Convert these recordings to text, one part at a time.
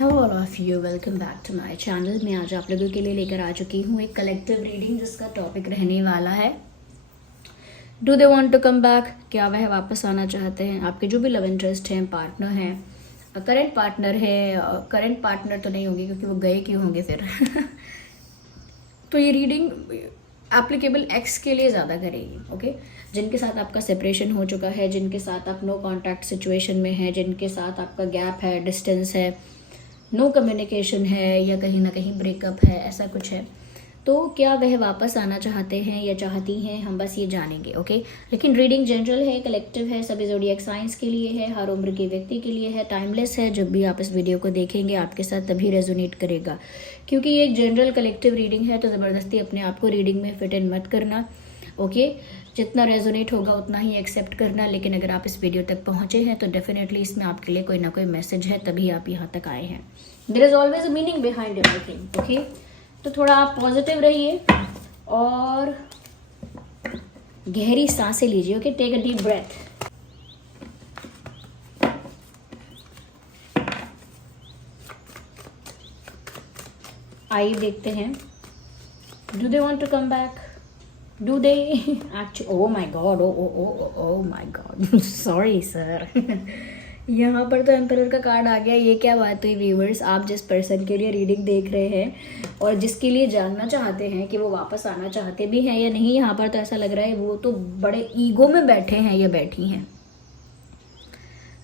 Hello all of you, welcome back to my channel. मैं आज आप लोगों के लिए लेकर आ चुकी हूँ एक कलेक्टिव रीडिंग जिसका टॉपिक रहने वाला है do they want to come back. क्या वह वापस आना चाहते हैं? आपके जो भी लव इंटरेस्ट हैं, पार्टनर हैं, करंट पार्टनर है, करंट पार्टनर तो नहीं होंगे क्योंकि वो गए क्यों होंगे फिर तो ये रीडिंग एप्लीकेबल एक्स के लिए ज़्यादा करेगी। ओके, जिनके साथ आपका सेपरेशन हो चुका है, जिनके साथ आप नो कॉन्टैक्ट सिचुएशन में है, जिनके साथ आपका गैप है, डिस्टेंस है, नो कम्युनिकेशन है या कहीं ना कहीं ब्रेकअप है, ऐसा कुछ है, तो क्या वह वापस आना चाहते हैं या चाहती हैं, हम बस ये जानेंगे। ओके, लेकिन रीडिंग जनरल है, कलेक्टिव है, सभी ज़ोडिएक साइंस के लिए है, हर उम्र के व्यक्ति के लिए है, टाइमलेस है। जब भी आप इस वीडियो को देखेंगे आपके साथ तभी रेजोनेट करेगा, क्योंकि ये एक जनरल कलेक्टिव रीडिंग है। तो ज़बरदस्ती अपने आप को रीडिंग में फिट इन मत करना। ओके, जितना रेजोनेट होगा उतना ही एक्सेप्ट करना। लेकिन अगर आप इस वीडियो तक पहुंचे हैं तो डेफिनेटली इसमें आपके लिए कोई ना कोई मैसेज है, तभी आप यहाँ तक आए हैं। There is always a meaning behind everything. Okay, तो थोड़ा आप पॉजिटिव रहिए और गहरी सांसें लीजिए। Okay, take a deep breath. आइए देखते हैं, do they want to come back, do they actually, oh my god, oh my god, sorry sir यहाँ पर तो एम्परर का कार्ड आ गया। ये क्या बात हुई व्यूअर्स? आप जिस पर्सन के लिए रीडिंग देख रहे हैं और जिसके लिए जानना चाहते हैं कि वो वापस आना चाहते भी हैं या नहीं, यहाँ पर तो ऐसा लग रहा है वो तो बड़े ईगो में बैठे हैं या बैठी हैं।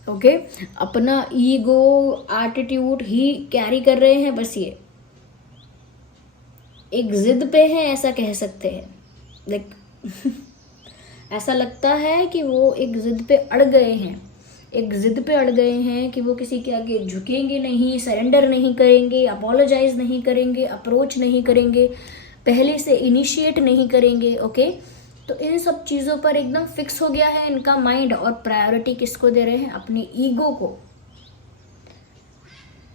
ओके, अपना ईगो एटीट्यूड ही कैरी कर रहे हैं, बस ये एक जिद पे हैं, ऐसा कह सकते हैं। लाइक ऐसा लगता है कि वो एक जिद पे अड़ गए हैं, एक जिद पे अड़ गए हैं कि वो किसी के आगे झुकेंगे नहीं, सरेंडर नहीं करेंगे, अपोलोजाइज नहीं करेंगे, अप्रोच नहीं करेंगे, पहले से इनिशिएट नहीं करेंगे। ओके, तो इन सब चीज़ों पर एकदम फिक्स हो गया है इनका माइंड। और प्रायोरिटी किसको दे रहे हैं? अपने ईगो को।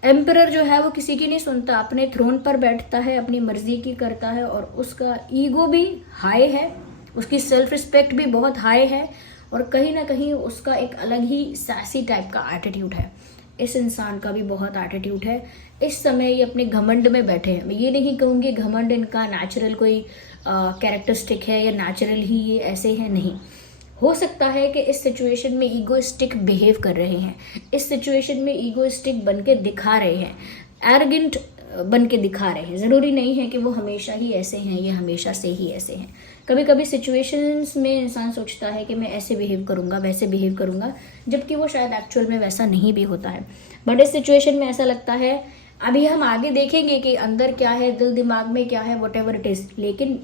एम्परर जो है वो किसी की नहीं सुनता, अपने थ्रोन पर बैठता है, अपनी मर्जी की करता है और उसका ईगो भी हाई है, उसकी सेल्फ रिस्पेक्ट भी बहुत हाई है और कहीं ना कहीं उसका एक अलग ही सैसी टाइप का एटीट्यूड है। इस इंसान का भी बहुत एटीट्यूड है। इस समय ये अपने घमंड में बैठे हैं। मैं ये नहीं कहूँगी घमंड इनका नेचुरल कोई कैरेक्टरिस्टिक है या नेचुरल ही ये ऐसे हैं, नहीं। हो सकता है कि इस सिचुएशन में ईगोइस्टिक बिहेव कर रहे हैं, इस सिचुएशन में ईगोइस्टिक बन के दिखा रहे हैं, एरोगेंट बन के दिखा रहे हैं। ज़रूरी नहीं है कि वो हमेशा ही ऐसे हैं या हमेशा से ही ऐसे हैं। कभी कभी सिचुएशंस में इंसान सोचता है कि मैं ऐसे बिहेव करूँगा, वैसे बिहेव करूँगा, जबकि वो शायद एक्चुअल में वैसा नहीं भी होता है। बट इस सिचुएशन में ऐसा लगता है, अभी हम आगे देखेंगे कि अंदर क्या है, दिल दिमाग में क्या है, वट एवर इट इज़। लेकिन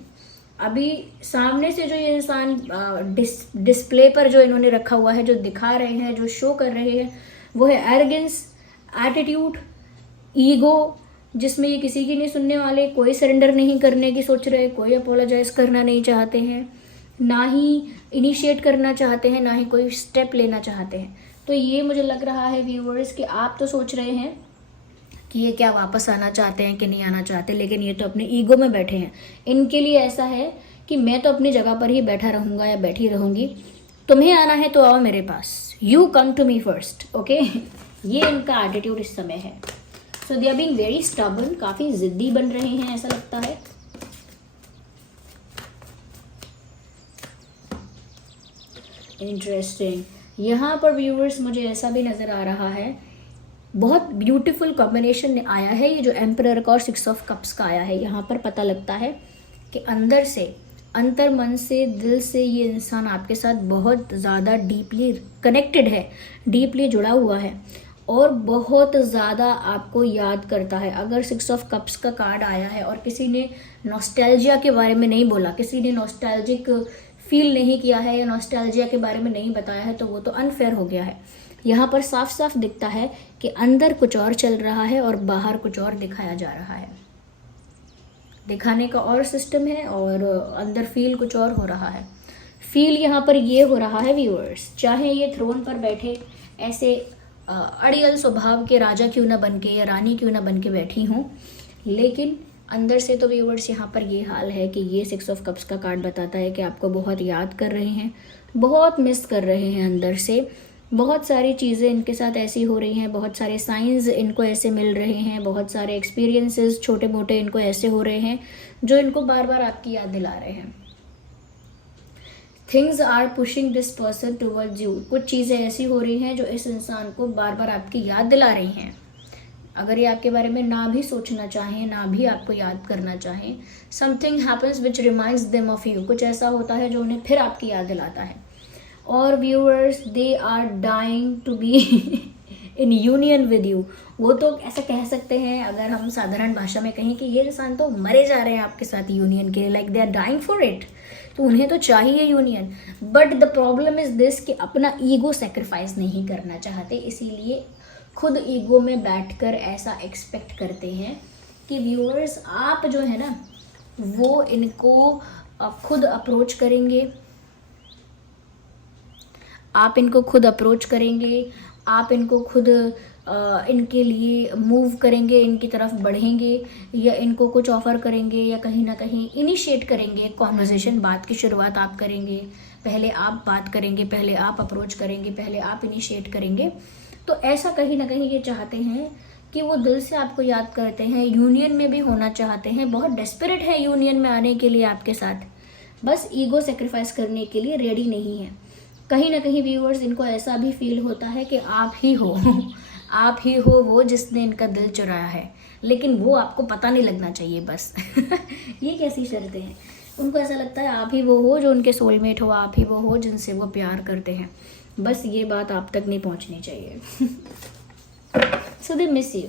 अभी सामने से जो ये इंसान डिस्प्ले पर जो इन्होंने रखा हुआ है, जो दिखा रहे हैं, जो शो कर रहे हैं, वो है एरोगेंस, एटीट्यूड, ईगो, जिसमें ये किसी की नहीं सुनने वाले, कोई सरेंडर नहीं करने की सोच रहे, कोई अपोलोजाइज करना नहीं चाहते हैं, ना ही इनिशिएट करना चाहते हैं, ना ही कोई स्टेप लेना चाहते हैं। तो ये मुझे लग रहा है व्यूअर्स कि आप तो सोच रहे हैं कि ये क्या वापस आना चाहते हैं कि नहीं आना चाहते, लेकिन ये तो अपने ईगो में बैठे हैं। इनके लिए ऐसा है कि मैं तो अपनी जगह पर ही बैठा रहूँगा या बैठी रहूँगी, तुम्हें आना है तो आओ मेरे पास, you come to me first. Okay, ये इनका एटीट्यूड इस समय है। So they are being very stubborn, काफ़ी जिद्दी बन रहे हैं ऐसा लगता है। इंटरेस्टिंग, यहाँ पर व्यूअर्स मुझे ऐसा भी नज़र आ रहा है, बहुत ब्यूटीफुल कॉम्बिनेशन आया है ये जो एम्परर का और 6 ऑफ कप्स का आया है। यहाँ पर पता लगता है कि अंदर से, अंतर मन से, दिल से ये इंसान आपके साथ बहुत ज़्यादा डीपली कनेक्टेड है, डीपली जुड़ा हुआ है और बहुत ज़्यादा आपको याद करता है। अगर 6 ऑफ कप्स का कार्ड आया है और किसी ने नॉस्टैल्जिया के बारे में नहीं बोला, किसी ने नॉस्टैल्जिक फील नहीं किया है या नॉस्टैल्जिया के बारे में नहीं बताया है, तो वो तो अनफेयर हो गया है। यहाँ पर साफ साफ दिखता है कि अंदर कुछ और चल रहा है और बाहर कुछ और दिखाया जा रहा है। दिखाने का और सिस्टम है और अंदर फील कुछ और हो रहा है। फील यहाँ पर ये हो रहा है व्यूअर्स, चाहे ये थ्रोन पर बैठे ऐसे अड़ियल स्वभाव के राजा क्यों ना बन के या रानी क्यों ना बन के बैठी हों, लेकिन अंदर से तो व्यूअर्स यहाँ पर ये हाल है कि ये 6 ऑफ कप्स का कार्ड बताता है कि आपको बहुत याद कर रहे हैं, बहुत मिस कर रहे हैं अंदर से। बहुत सारी चीज़ें इनके साथ ऐसी हो रही हैं, बहुत सारे साइंस इनको ऐसे मिल रहे हैं, बहुत सारे एक्सपीरियंसेस छोटे मोटे इनको ऐसे हो रहे हैं जो इनको बार बार आपकी याद दिला रहे हैं। Things are pushing this person towards you. कुछ चीज़ें ऐसी हो रही हैं जो इस इंसान को बार बार आपकी याद दिला रही हैं। अगर ये आपके बारे में ना भी सोचना चाहें, ना भी आपको याद करना चाहें, something happens which reminds them of you. कुछ ऐसा होता है जो उन्हें फिर आपकी याद दिलाता है। और viewers, they are dying to be in union with you. वो तो ऐसा कह सकते हैं, अगर हम साधारण भाषा में कहें कि ये इंसान तो मरे जा रहे हैं आपके साथ यूनियन के लिए, like they are dying for it. तो उन्हें तो चाहिए union, but the problem is this कि अपना ईगो सेक्रीफाइस नहीं करना चाहते, इसीलिए खुद ईगो में बैठकर ऐसा एक्सपेक्ट करते हैं कि व्यूअर्स आप जो है ना वो इनको खुद अप्रोच करेंगे, आप इनको खुद अप्रोच करेंगे, आप इनको खुद इनके लिए मूव करेंगे, इनकी तरफ बढ़ेंगे, या इनको कुछ ऑफर करेंगे, या कहीं ना कहीं इनिशिएट करेंगे कॉन्वर्जेसन। बात की शुरुआत आप करेंगे, पहले आप बात करेंगे, पहले आप अप्रोच करेंगे, पहले आप इनिशिएट करेंगे। तो ऐसा कहीं ना कहीं ये चाहते हैं कि वो दिल से आपको याद करते हैं, यूनियन में भी होना चाहते हैं, बहुत डेस्परेट है यूनियन में आने के लिए आपके साथ, बस ईगो सेक्रीफाइस करने के लिए रेडी नहीं है। कहीं ना कहीं व्यूअर्स इनको ऐसा भी फील होता है कि आप ही हो आप ही हो वो जिसने इनका दिल चुराया है, लेकिन वो आपको पता नहीं लगना चाहिए बस ये कैसी शर्तें हैं। उनको ऐसा लगता है आप ही वो हो जो उनके सोलमेट हो, आप ही वो हो जिनसे वो प्यार करते हैं, बस ये बात आप तक नहीं पहुंचनी चाहिए सो दे मिस यू।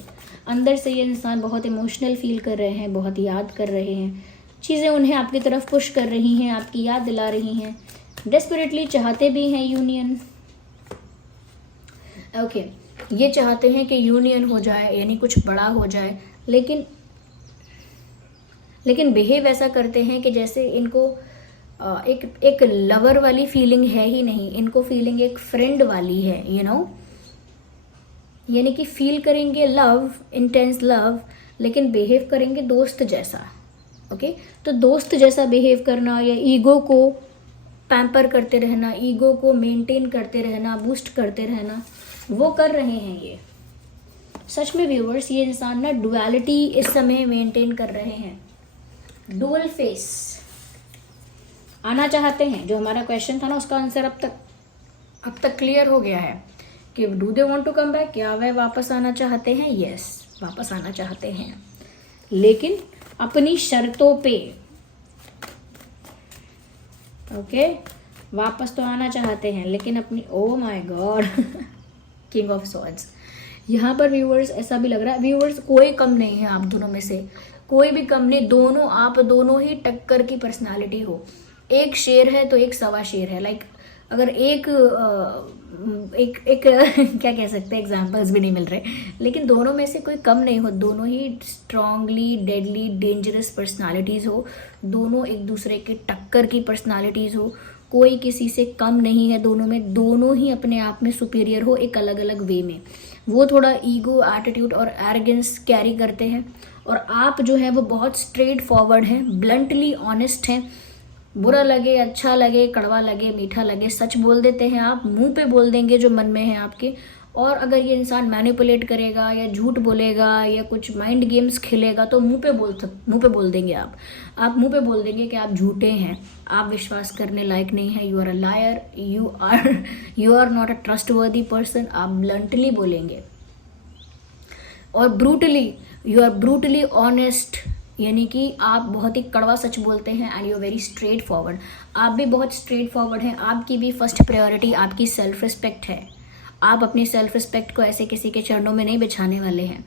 अंदर से ये इंसान बहुत इमोशनल फील कर रहे हैं, बहुत याद कर रहे हैं, चीज़ें उन्हें आपकी तरफ पुश कर रही हैं, आपकी याद दिला रही हैं, डेस्परेटली चाहते भी हैं यूनियन। ओके, ये चाहते हैं कि यूनियन हो जाए, यानी कुछ बड़ा हो जाए, लेकिन बिहेव ऐसा करते हैं कि जैसे इनको एक लवर वाली फीलिंग है ही नहीं, इनको फीलिंग एक फ्रेंड वाली है, यू नो, यानी कि फील करेंगे लव, इंटेंस लव, लेकिन बिहेव करेंगे दोस्त जैसा। ओके, तो दोस्त जैसा बिहेव करना या ईगो को पैम्पर करते रहना, ईगो को मेंटेन करते रहना, बूस्ट करते रहना, वो कर रहे हैं ये। सच में व्यूअर्स, ये इंसान ना डुअलिटी इस समय मेंटेन कर रहे हैं, डुअल फेस आना चाहते हैं। जो हमारा क्वेश्चन था ना, उसका आंसर अब तक क्लियर हो गया है कि do they want to come back, क्या वह वापस आना चाहते हैं? यस, वापस आना चाहते हैं, लेकिन अपनी शर्तों पे। ओके, वापस तो आना चाहते हैं लेकिन अपनी, ओ my God king of swords. यहाँ पर व्यूअर्स ऐसा भी लग रहा है, व्यूअर्स कोई कम नहीं है आप दोनों में से, कोई भी कम नहीं, दोनों आप दोनों ही टक्कर की पर्सनालिटी हो। एक शेर है तो एक सवा शेर है, लाइक अगर एक क्या कह सकते हैं, एग्जाम्पल्स भी नहीं मिल रहे, लेकिन दोनों में से कोई कम नहीं हो, दोनों ही स्ट्रांगली डेडली डेंजरस पर्सनालिटीज़ हो, दोनों एक दूसरे के टक्कर की पर्सनालिटीज़ हो, कोई किसी से कम नहीं है दोनों में, दोनों ही अपने आप में सुपीरियर हो एक अलग अलग वे में। वो थोड़ा ईगो, एटीट्यूड और एरोगेंस कैरी करते हैं, और आप जो है वो बहुत स्ट्रेट फॉरवर्ड हैं, ब्लंटली ऑनेस्ट हैं, बुरा लगे, अच्छा लगे, कड़वा लगे, मीठा लगे, सच बोल देते हैं आप, मुंह पे बोल देंगे जो मन में है आपके। और अगर ये इंसान मैनिपुलेट करेगा या झूठ बोलेगा या कुछ माइंड गेम्स खेलेगा तो मुंह पे बोल देंगे आप मुंह पे बोल देंगे कि आप झूठे हैं, आप विश्वास करने लायक नहीं है, you are a liar, you are not a trustworthy person, आप ब्लंटली बोलेंगे। और brutally, you are brutally honest, यानी कि आप बहुत ही कड़वा सच बोलते हैं, and you are very straightforward. आप भी बहुत स्ट्रेट फॉरवर्ड हैं, आपकी भी फर्स्ट प्रायोरिटी आपकी सेल्फ रिस्पेक्ट है। आप अपनी सेल्फ रिस्पेक्ट को ऐसे किसी के चरणों में नहीं बिछाने वाले हैं,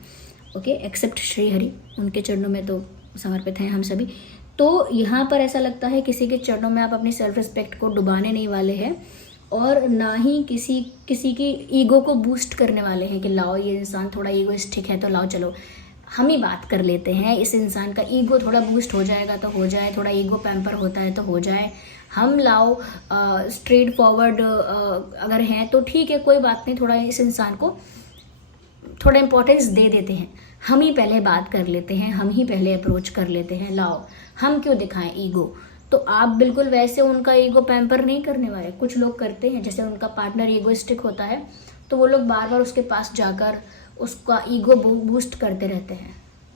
ओके, एक्सेप्ट श्री हरि, उनके चरणों में तो समर्पित हैं हम सभी। तो यहाँ पर ऐसा लगता है किसी के चरणों में आप अपनी सेल्फ रिस्पेक्ट को डुबाने नहीं वाले हैं, और ना ही किसी की ईगो को बूस्ट करने वाले हैं कि लाओ ये इंसान थोड़ा ईगोइस्टिक है तो लाओ चलो हम ही बात कर लेते हैं, इस इंसान का ईगो थोड़ा बूस्ट हो जाएगा तो हो जाए, थोड़ा ईगो पैम्पर होता है तो हो जाए, हम लाओ स्ट्रेट फॉरवर्ड अगर हैं तो ठीक है, कोई बात नहीं, थोड़ा इस इंसान को थोड़ा इम्पोर्टेंस दे देते हैं, हम ही पहले बात कर लेते हैं, हम ही पहले अप्रोच कर लेते हैं, लाओ हम क्यों दिखाएं ईगो। तो आप बिल्कुल वैसे उनका ईगो पैम्पर नहीं करने वाले। कुछ लोग करते हैं, जैसे उनका पार्टनर ईगोइस्टिक होता है तो वो लोग बार बार उसके पास जाकर उसका ईगो बूस्ट करते रहते हैं।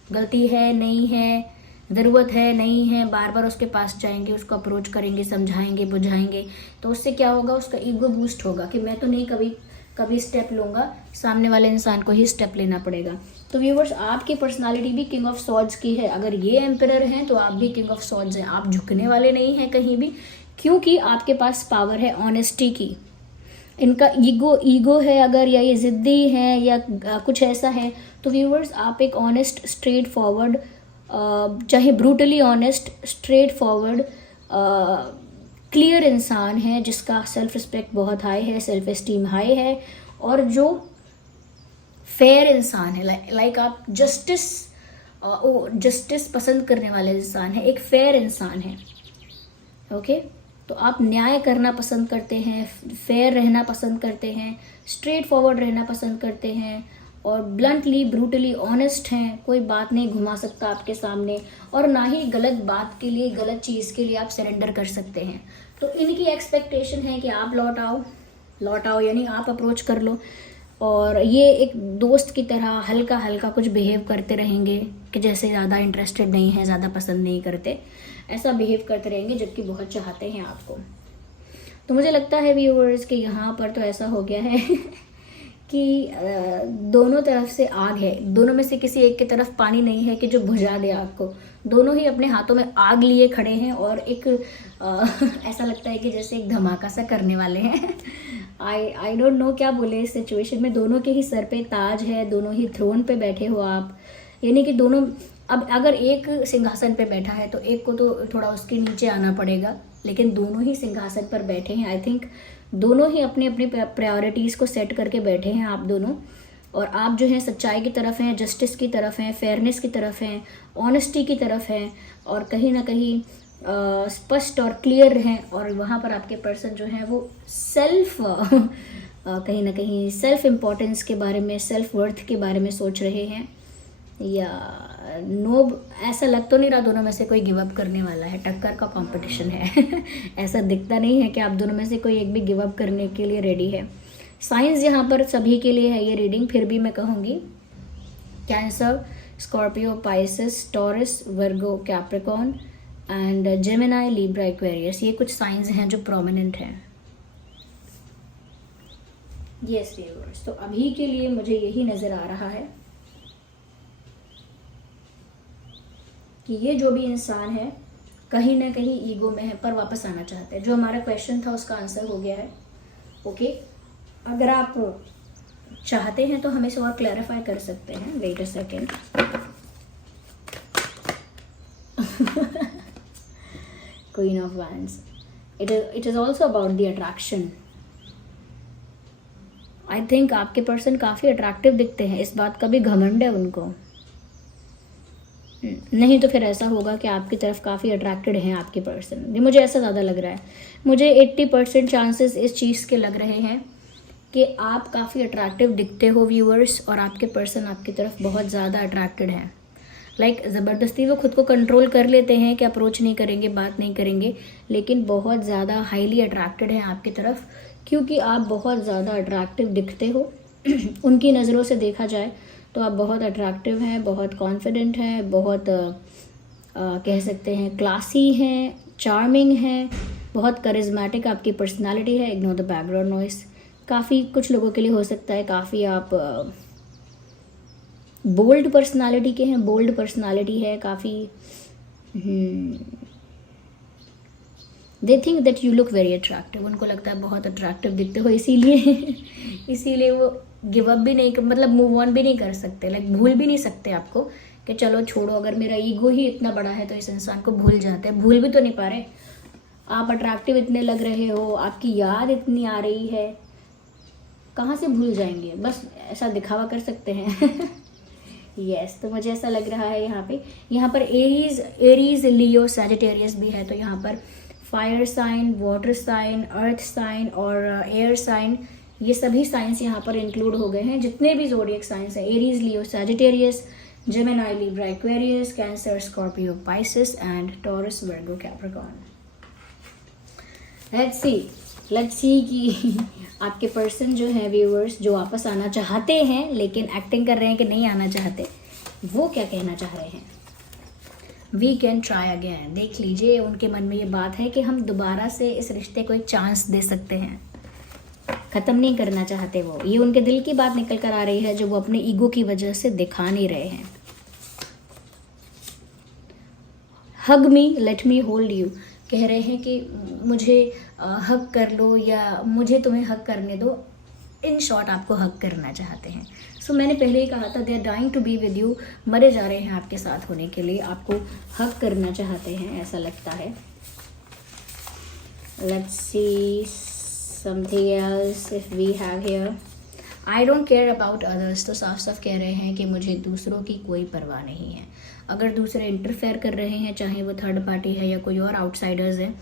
गलती है नहीं है, ज़रूरत है नहीं है, बार बार उसके पास जाएंगे, उसको अप्रोच करेंगे, समझाएंगे, बुझाएंगे। तो उससे क्या होगा, उसका ईगो बूस्ट होगा कि मैं तो नहीं कभी स्टेप लूँगा, सामने वाले इंसान को ही स्टेप लेना पड़ेगा। तो व्यूवर्स, आपकी पर्सनालिटी भी किंग ऑफ सॉर्ड्स की है। अगर ये एम्परर हैं तो आप भी किंग ऑफ सॉर्ड्स हैं। आप झुकने वाले नहीं हैं कहीं भी, क्योंकि आपके पास पावर है ऑनेस्टी की। इनका ईगो है अगर, या ये ज़िद्दी है या कुछ ऐसा है, तो व्यूवर्स आप एक ऑनेस्ट, स्ट्रेट फॉरवर्ड, चाहे brutally honest, straight forward, clear इंसान है जिसका सेल्फ रिस्पेक्ट बहुत हाई है, सेल्फ एस्टीम हाई है, और जो फेयर इंसान है। लाइक आप जस्टिस पसंद करने वाले इंसान है, एक फेयर इंसान है। ओके, तो आप न्याय करना पसंद करते हैं, फेयर रहना पसंद करते हैं, स्ट्रेट फॉरवर्ड रहना पसंद करते हैं, और ब्लंटली, ब्रूटली ऑनेस्ट हैं। कोई बात नहीं घुमा सकता आपके सामने, और ना ही गलत बात के लिए, गलत चीज़ के लिए आप सरेंडर कर सकते हैं। तो इनकी एक्सपेक्टेशन है कि आप लौट आओ यानी आप अप्रोच कर लो, और ये एक दोस्त की तरह हल्का हल्का कुछ बिहेव करते रहेंगे कि जैसे ज़्यादा इंटरेस्टेड नहीं है, ज़्यादा पसंद नहीं करते, ऐसा बिहेव करते रहेंगे, जबकि बहुत चाहते हैं आपको। तो मुझे लगता है व्यूअर्स कि यहाँ पर तो ऐसा हो गया है कि दोनों तरफ से आग है, दोनों में से किसी एक की तरफ पानी नहीं है कि जो बुझा दे आग को। दोनों ही अपने हाथों में आग लिए खड़े हैं, और एक ऐसा लगता है कि जैसे एक धमाका सा करने वाले हैं। आई डोंट नो क्या बोले इस सिचुएशन में। दोनों के ही सर पे ताज है, दोनों ही थ्रोन पे बैठे हो आप, यानी कि दोनों, अब अगर एक सिंहासन पे बैठा है तो एक को तो थोड़ा उसके नीचे आना पड़ेगा, लेकिन दोनों ही सिंहासन पर बैठे हैं। आई थिंक दोनों ही अपनी अपनी प्रायोरिटीज़ को सेट करके बैठे हैं आप दोनों, और आप जो हैं सच्चाई की तरफ हैं, जस्टिस की तरफ हैं, फेयरनेस की तरफ हैं, ऑनेस्टी की तरफ हैं, और कहीं ना कहीं स्पष्ट और क्लियर हैं। और वहाँ पर आपके पर्सन जो हैं वो कहीं ना कहीं सेल्फ इम्पोर्टेंस के बारे में, सेल्फ वर्थ के बारे में सोच रहे हैं, या ऐसा लग तो नहीं रहा दोनों में से कोई गिव अप करने वाला है। टक्कर का कंपटीशन है ऐसा दिखता नहीं है कि आप दोनों में से कोई एक भी गिव अप करने के लिए रेडी है। साइंस यहाँ पर सभी के लिए है ये रीडिंग, फिर भी मैं कहूँगी cancer, Scorpio, Pisces, taurus, Virgo, Capricorn and Gemini, Libra, Aquarius, ये कुछ साइंस हैं जो प्रोमिनेंट हैं। यस व्यूअर्स, तो अभी के लिए मुझे यही नज़र आ रहा है कि ये जो भी इंसान है कहीं ना कहीं ईगो में है, पर वापस आना चाहते हैं। जो हमारा क्वेश्चन था उसका आंसर हो गया है। ओके, अगर आप चाहते हैं तो हम इसे और क्लैरिफाई कर सकते हैं। Wait a second. Queen of wands, it is also about the attraction. I think आपके पर्सन काफ़ी अट्रैक्टिव दिखते हैं, इस बात का भी घमंड है उनको। नहीं तो फिर ऐसा होगा कि आपकी तरफ काफ़ी अट्रैक्टेड हैं आपके पर्सन। ये मुझे ऐसा ज़्यादा लग रहा है। मुझे 80% चांसेस इस चीज़ के लग रहे हैं कि आप काफ़ी अट्रैक्टिव दिखते हो व्यूअर्स, और आपके पर्सन आपकी तरफ बहुत ज़्यादा अट्रैक्टेड हैं। लाइक ज़बरदस्ती वो खुद को कंट्रोल कर लेते हैं कि अप्रोच नहीं करेंगे, बात नहीं करेंगे, लेकिन बहुत ज़्यादा हाईली अट्रैक्टेड हैं आपकी तरफ, क्योंकि आप बहुत ज़्यादा अट्रैक्टिव दिखते हो। उनकी नज़रों से देखा जाए तो आप बहुत अट्रैक्टिव हैं, बहुत कॉन्फिडेंट हैं, बहुत कह सकते हैं क्लासी हैं, चार्मिंग हैं, बहुत करिज्मेटिक आपकी पर्सनालिटी है। Ignore the background noise. काफ़ी कुछ लोगों के लिए हो सकता है काफ़ी आप बोल्ड पर्सनालिटी के हैं, बोल्ड पर्सनालिटी है काफ़ी। They think that you look very attractive. उनको लगता है बहुत अट्रैक्टिव दिखते हो, इसीलिए वो गिव अप भी नहीं, मतलब मूव ऑन भी नहीं कर सकते, लाइक भूल भी नहीं सकते आपको कि चलो छोड़ो, अगर मेरा ईगो ही इतना बड़ा है तो इस इंसान को भूल जाते हैं। भूल भी तो नहीं पा रहे। आप अट्रैक्टिव इतने लग रहे हो, आपकी याद इतनी आ रही है, कहाँ से भूल जाएंगे, बस ऐसा दिखावा कर सकते हैं। यस, तो मुझे ऐसा लग रहा है यहाँ पर एरीज, लियो, सैजिटेरियस भी है। तो यहाँ पर fire sign, water sign, earth sign और एयर साइन, ये सभी साइंस यहाँ पर इंक्लूड हो गए हैं। जितने भी ज़ोडिएक साइंस है, Aries, Leo, Sagittarius, Gemini, Libra, Aquarius, cancer, Scorpio, Pisces and taurus, Virgo, Capricorn. Let's see कि आपके पर्सन जो है व्यूअर्स, जो वापस आना चाहते हैं लेकिन एक्टिंग कर रहे हैं कि नहीं आना चाहते, वो क्या कहना चाह रहे हैं। We can try again. देख लीजिए, उनके मन में ये बात है कि हम दोबारा से इस रिश्ते को एक चांस दे सकते हैं। ख़त्म नहीं करना चाहते वो, ये उनके दिल की बात निकल कर आ रही है जो वो अपने ईगो की वजह से दिखा नहीं रहे हैं। हग मी, लेट मी होल्ड यू, कह रहे हैं कि मुझे हग कर लो या मुझे तुम्हें हग करने दो। इन शॉर्ट आपको हग करना चाहते हैं। सो मैंने पहले ही कहा था, they are dying to be with you, मरे जा रहे हैं आपके साथ होने के लिए, आपको हग करना चाहते हैं ऐसा लगता है। Let's see something else if we have here. I don't care about others, तो साफ साफ कह रहे हैं कि मुझे दूसरों की कोई परवाह नहीं है। अगर दूसरे इंटरफेयर कर रहे हैं, चाहे वो थर्ड पार्टी है या कोई और आउटसाइडर्स है,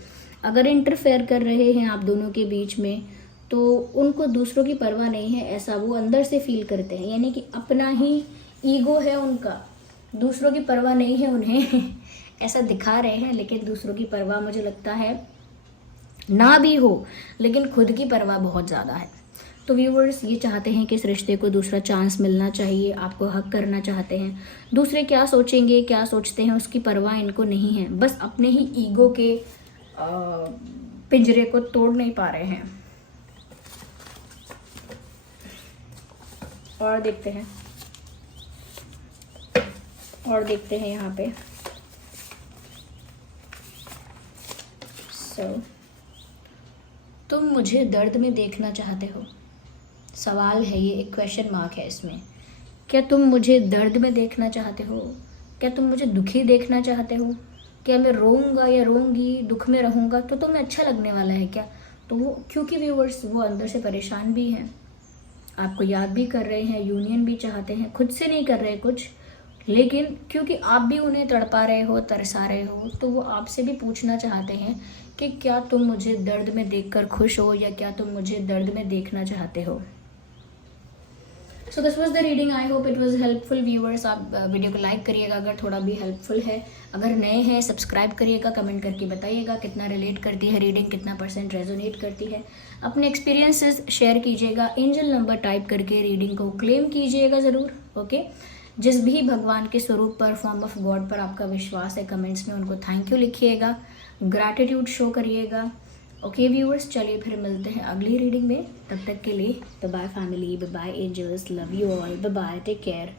अगर इंटरफेयर कर रहे हैं आप दोनों के बीच में, तो उनको दूसरों की परवाह नहीं है, ऐसा वो अंदर से फील करते हैं। यानी कि अपना ही ईगो है उनका, दूसरों की परवाह नहीं है उन्हें ऐसा दिखा रहे हैं। लेकिन दूसरों की परवाह मुझे लगता है ना भी हो, लेकिन खुद की परवाह बहुत ज़्यादा है। तो व्यूअर्स ये चाहते हैं कि इस रिश्ते को दूसरा चांस मिलना चाहिए, आपको हक करना चाहते हैं। दूसरे क्या सोचेंगे, क्या सोचते हैं, उसकी परवाह इनको नहीं है। बस अपने ही ईगो के पिंजरे को तोड़ नहीं पा रहे हैं। और देखते हैं यहाँ पे। तुम मुझे दर्द में देखना चाहते हो, सवाल है ये, एक क्वेश्चन मार्क है इसमें। क्या तुम मुझे दर्द में देखना चाहते हो? क्या तुम मुझे दुखी देखना चाहते हो? क्या मैं रोऊंगा या रोऊंगी, दुख में रहूंगा तो तुम्हें अच्छा लगने वाला है क्या? तो वो, क्योंकि व्यूअर्स वो अंदर से परेशान भी हैं, आपको याद भी कर रहे हैं, यूनियन भी चाहते हैं, खुद से नहीं कर रहे कुछ, लेकिन क्योंकि आप भी उन्हें तड़पा रहे हो, तरसा रहे हो, तो वो आपसे भी पूछना चाहते हैं कि क्या तुम मुझे दर्द में देखकर खुश हो या क्या तुम मुझे दर्द में देखना चाहते हो। So this was the reading. I hope it was helpful viewers. आप वीडियो को लाइक करिएगा अगर थोड़ा भी हेल्पफुल है। अगर नए हैं सब्सक्राइब करिएगा, कमेंट करके बताइएगा कितना रिलेट करती है रीडिंग, कितना % रेजोनेट करती है। अपने एक्सपीरियंसेस शेयर कीजिएगा, एंजल नंबर टाइप करके रीडिंग को क्लेम कीजिएगा ज़रूर। ओके, जिस भी भगवान के स्वरूप पर, फॉर्म ऑफ गॉड पर आपका विश्वास है, कमेंट्स में उनको थैंक यू लिखिएगा, ग्रैटिट्यूड शो करिएगा। ओके व्यूअर्स, चलिए फिर मिलते हैं अगली रीडिंग में। तब तक के लिए bye bye family, bye bye angels, love you all, bye bye, take care.